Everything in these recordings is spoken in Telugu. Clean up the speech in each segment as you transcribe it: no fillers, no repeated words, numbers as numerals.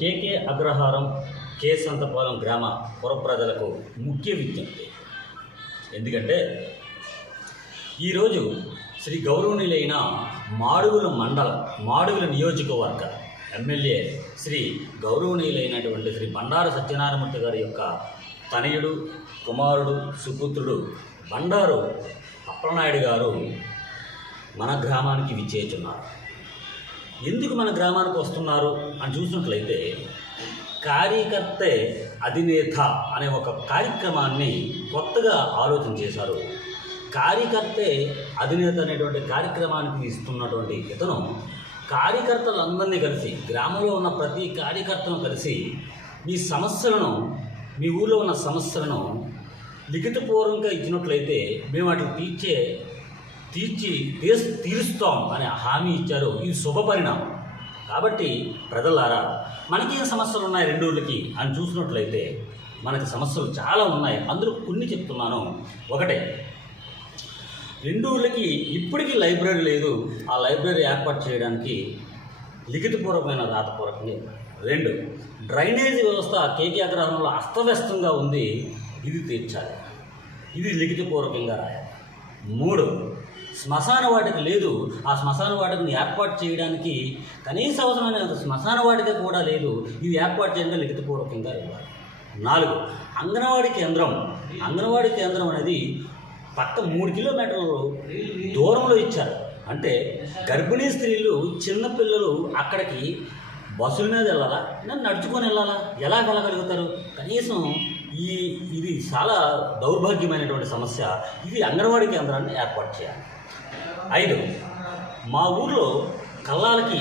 కేకే అగ్రహారం కే సంతపాలెం గ్రామ పుర ప్రజలకు ముఖ్య విజ్ఞప్తి. ఎందుకంటే ఈరోజు శ్రీ గౌరవనీయులైన మాడుగుల నియోజకవర్గ ఎమ్మెల్యే శ్రీ గౌరవనీయులైనటువంటి శ్రీ బండారు సత్యనారాయణమూర్తి గారి యొక్క తనయుడు, కుమారుడు, సుపుత్రుడు బండారు అప్పలనాయుడు గారు మన గ్రామానికి విచ్చేస్తున్నారు. ఎందుకు మన గ్రామానికి వస్తున్నారు అని చూసినట్లయితే, కార్యకర్తే అధినేత అనే ఒక కార్యక్రమాన్ని కొత్తగా ఆలోచన చేశారు. కార్యకర్తే అధినేత అనేటువంటి కార్యక్రమానికి ఇస్తున్నటువంటి ఇతను కార్యకర్తలందరినీ కలిసి, గ్రామంలో ఉన్న ప్రతి కార్యకర్తను కలిసి మీ ఊళ్ళో ఉన్న సమస్యలను లిఖితపూర్వకంగా ఇచ్చినట్లయితే మేము వాటిని తీరుస్తాం అనే హామీ ఇచ్చారు. ఇది శుభపరిణామం. కాబట్టి ప్రజలారా, మనకేం సమస్యలు ఉన్నాయి రెండు ఊళ్ళకి అని చూసినట్లయితే మనకి సమస్యలు చాలా ఉన్నాయి. అందులో కొన్ని చెప్తున్నాను. ఒకటే, రెండు ఊళ్ళకి ఇప్పటికీ లైబ్రరీ లేదు. ఆ లైబ్రరీ ఏర్పాటు చేయడానికి లిఖితపూర్వకమైన రాతపూర్వకంగా. 2, డ్రైనేజీ వ్యవస్థ కేకే అగ్రహారంలో అస్తవ్యస్తంగా ఉంది. ఇది తీర్చాలి. ఇది లిఖితపూర్వకంగా రాయాలి. 3, శ్మశాన వాటిక లేదు. ఆ శ్మశాన వాటికను ఏర్పాటు చేయడానికి కనీస అవసరమైన శ్మశాన వాటిక కూడా లేదు. ఇది ఏర్పాటు చేయడానికి లిఖితపూర్వకంగా ఇవ్వాలి. 4, అంగన్వాడీ కేంద్రం అనేది పక్క 3 కిలోమీటర్లు దూరంలో ఇచ్చారు. అంటే గర్భిణీ స్త్రీలు, చిన్నపిల్లలు అక్కడికి బస్సుల మీద వెళ్ళాలా, నడుచుకొని వెళ్ళాలా, ఎలా వెళ్ళగలుగుతారు? కనీసం ఇది చాలా దౌర్భాగ్యమైనటువంటి సమస్య. ఇది అంగన్వాడీ కేంద్రాన్ని ఏర్పాటు చేయాలి. 5, మా ఊర్లో కల్లాలకి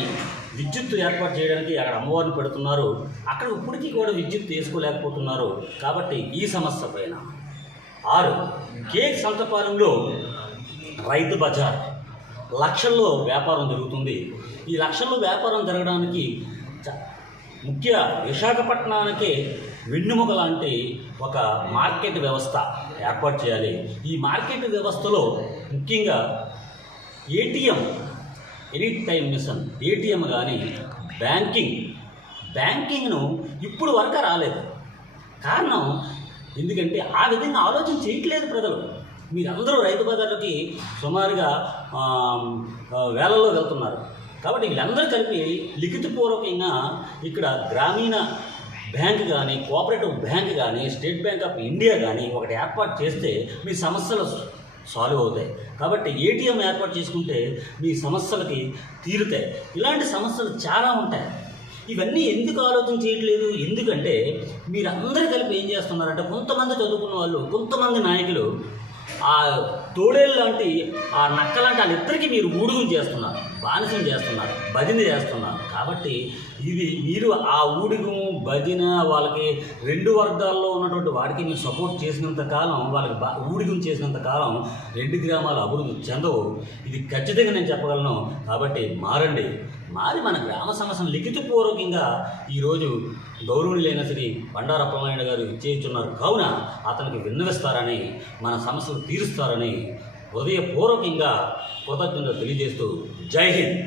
విద్యుత్తు ఏర్పాటు చేయడానికి అక్కడ అమ్మవారిని పెడుతున్నారు. అక్కడ ఇప్పటికీ కూడా విద్యుత్ వేసుకోలేకపోతున్నారు. కాబట్టి ఈ సమస్య పైన. 6, కేక్ సంతపాలెంలో రైతు బజార్ లక్షల్లో వ్యాపారం జరుగుతుంది. ఈ లక్షల్లో వ్యాపారం జరగడానికి ముఖ్య విశాఖపట్నానికి వెన్నెముక లాంటి ఒక మార్కెట్ వ్యవస్థ ఏర్పాటు చేయాలి. ఈ మార్కెట్ వ్యవస్థలో ముఖ్యంగా ATM, any time machine ATM కానీ బ్యాంకింగ్ను ఇప్పుడు వరకు రాలేదు. కారణం ఎందుకంటే ఆ విధంగా ఆలోచన చేయట్లేదు ప్రజలు. మీరందరూ రైతు బజార్లకి సుమారుగా వేలల్లో వెళ్తున్నారు. కాబట్టి వీళ్ళందరూ కలిపి లిఖితపూర్వకంగా ఇక్కడ గ్రామీణ బ్యాంక్ కానీ, కోఆపరేటివ్ బ్యాంక్ కానీ, స్టేట్ బ్యాంక్ ఆఫ్ ఇండియా కానీ ఒకటి ఏర్పాటు చేస్తే మీ సమస్యలు సాల్వ్ అవుతాయి. కాబట్టి ఏటీఎం ఏర్పాటు చేసుకుంటే మీ సమస్యలకి తీరుతాయి. ఇలాంటి సమస్యలు చాలా ఉంటాయి. ఇవన్నీ ఎందుకు ఆలోచన చేయట్లేదు? ఎందుకంటే మీరందరూ కలిపి ఏం చేస్తున్నారంటే, కొంతమంది చదువుకున్న వాళ్ళు, కొంతమంది నాయకులు ఆ తోడేళ్ళు లాంటి, ఆ నక్క లాంటి వాళ్ళిద్దరికీ మీరు ఊడుగులు చేస్తున్నారు, బానిసం చేస్తున్నారు, భజన చేస్తున్నారు. కాబట్టి మీరు ఆ ఊడుగు భజన వాళ్ళకి 2 వర్గాల్లో ఉన్నటువంటి వాడికి మీరు సపోర్ట్ చేసినంత కాలం, వాళ్ళకి ఊడిగం చేసినంత కాలం 2 గ్రామాలు అభివృద్ధి చెందవు. ఇది ఖచ్చితంగా నేను చెప్పగలను. కాబట్టి మారి మన గ్రామ సమస్యను లిఖితపూర్వకంగా ఈరోజు గౌరవనీయులైన శ్రీ బండారు అప్పలనాయుడు గారు ఇచ్చేస్తున్నారు. కావున అతనికి విన్నవిస్తారని, మన సమస్యలు తీరుస్తారని హృదయపూర్వకంగా కృతజ్ఞతలు తెలియజేస్తూ జై హింద్.